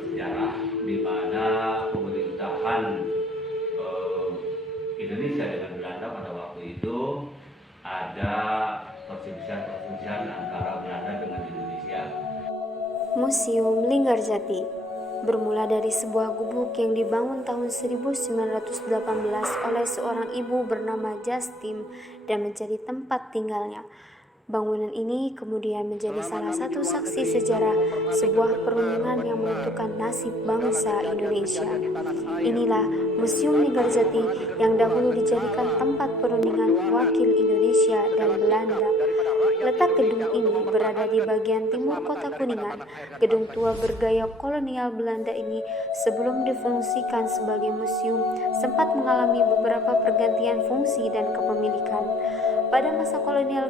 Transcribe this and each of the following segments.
bersejarah di mana pemerintahan Indonesia dengan Belanda pada waktu itu ada perselisihan antara Belanda dengan Indonesia. Museum Linggarjati bermula dari sebuah gubuk yang dibangun tahun 1918 oleh seorang ibu bernama Justin dan menjadi tempat tinggalnya. Bangunan ini kemudian menjadi salah satu saksi sejarah sebuah perundingan yang menentukan nasib bangsa Indonesia. Inilah Museum Linggarjati yang dahulu dijadikan tempat perundingan wakil Indonesia dan Belanda. Letak gedung ini berada di bagian timur kota Kuningan. Gedung tua bergaya kolonial Belanda ini sebelum difungsikan sebagai museum sempat mengalami beberapa pergantian fungsi dan kepemilikan. Pada masa kolonial,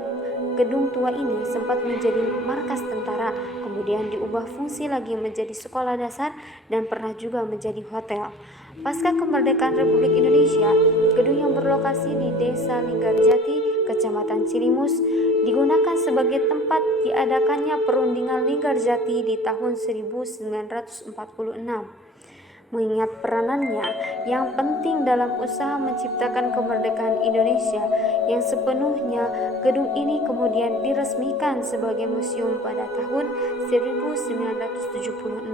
gedung tua ini sempat menjadi markas tentara, kemudian diubah fungsi lagi menjadi sekolah dasar dan pernah juga menjadi hotel. Pasca kemerdekaan Republik Indonesia, gedung yang berlokasi di Desa Linggarjati, Kecamatan Cilimus, digunakan sebagai tempat diadakannya perundingan Linggarjati di tahun 1946. Mengingat peranannya yang penting dalam usaha menciptakan kemerdekaan Indonesia yang sepenuhnya, gedung ini kemudian diresmikan sebagai museum pada tahun 1976.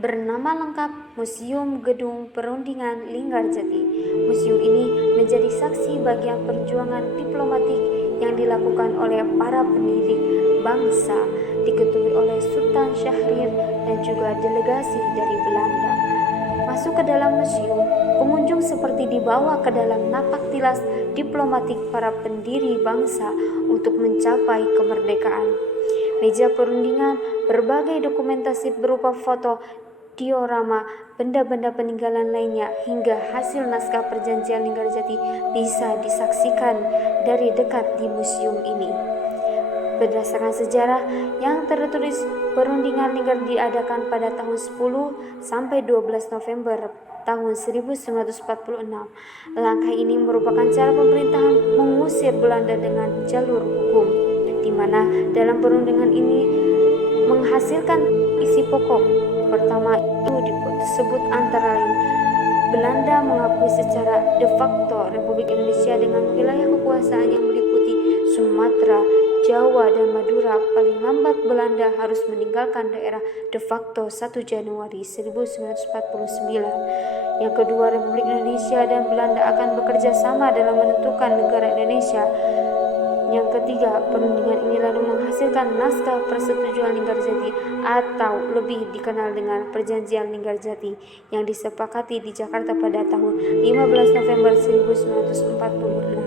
Bernama lengkap Museum Gedung Perundingan Linggarjati. Museum ini menjadi saksi bagian perjuangan diplomatik yang dilakukan oleh para pendiri bangsa, diketuai oleh Sultan Syahrir dan juga delegasi dari Belanda. Masuk ke dalam museum, pengunjung seperti dibawa ke dalam napak tilas diplomatik para pendiri bangsa untuk mencapai kemerdekaan. Meja perundingan, berbagai dokumentasi berupa foto, diorama, benda-benda peninggalan lainnya, hingga hasil naskah perjanjian Linggarjati bisa disaksikan dari dekat di museum ini. Berdasarkan sejarah yang tertulis, perundingan Linggar diadakan pada tahun 10 sampai 12 November tahun 1946. Langkah ini merupakan cara pemerintahan mengusir Belanda dengan jalur hukum, di mana dalam perundingan ini menghasilkan isi pokok. Pertama itu disebut antara lain Belanda mengakui secara de facto Republik Indonesia dengan wilayah kekuasaan yang meliputi Sumatera, Jawa, dan Madura. Paling lambat Belanda harus meninggalkan daerah de facto 1 Januari 1949. Yang kedua, Republik Indonesia dan Belanda akan bekerja sama dalam menentukan negara Indonesia. Yang ketiga, perundingan ini lalu menghasilkan naskah persetujuan Linggarjati atau lebih dikenal dengan Perjanjian Linggarjati yang disepakati di Jakarta pada tahun 15 November 1946.